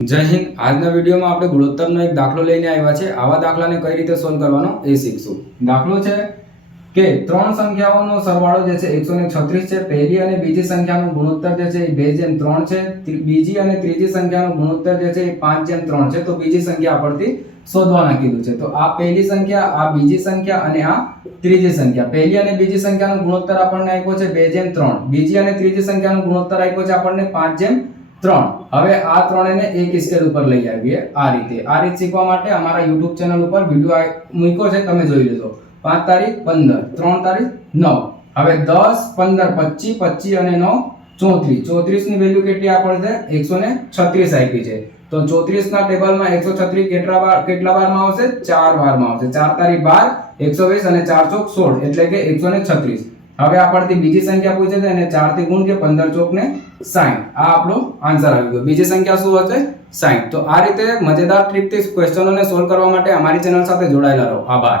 જય હિન્દ। આજના વિડીયોમાં આપણે ગુણોત્તરનો એક દાખલો લઈને આવ્યા છે। આવા દાખલાને કઈ રીતે સોલ્વ કરવાનો એ શીખશું। દાખલો છે કે ત્રણ સંખ્યાઓનો સરવાળો જે છે 136 છે। પહેલી અને બીજી સંખ્યાનો ગુણોત્તર જે છે એ 2:3 છે। બીજી અને ત્રીજી સંખ્યાનો ગુણોત્તર જે છે એ 5:3 છે। તો બીજી સંખ્યા આપણથી શોધવાના કીધું છે। તો આ પહેલી સંખ્યા, આ બીજી સંખ્યા અને આ ત્રીજી સંખ્યા। પહેલી અને બીજી સંખ્યાનો ગુણોત્તર આપણને આપ્યો છે 2:3। બીજી અને ત્રીજી સંખ્યાનો ગુણોત્તર આપ્યો છે આપણને 5:3। હવે આ ત્રણેયને એક સ્કેલ ઉપર લઈ આવીએ આ રીતે। આ રીત શીખવા માટે અમારા YouTube ચેનલ ઉપર વિડિયો મૂક્યો છે, તમે જોઈ લેજો। 5 તારીખ 15, 3 તારીખ 9। હવે 10, 15, 25, 25 અને 9 34। 34 ની વેલ્યુ કેટલી આપણી છે 136 આપી છે। તો 34 ના ટેબલમાં 136 કેટલા વારમાં આવશે? 4 વારમાં આવશે। 4 તારીખ 12, 120 અને 4 ચોક 16 એટલે કે 136। હવે આપણથી બીજી સંખ્યા પૂછે છે અને 4 થી ગુણ કે 15 ચોક ને 60। આ આપણો આન્સર આવી ગયો। બીજી સંખ્યા શું હશે? 60। તો આ રીતે મજેદાર ટ્રીકથી ક્વેશ્ચનોને સોલ્વ કરવા માટે અમારી ચેનલ સાથે જોડાયેલા રહો। આભાર।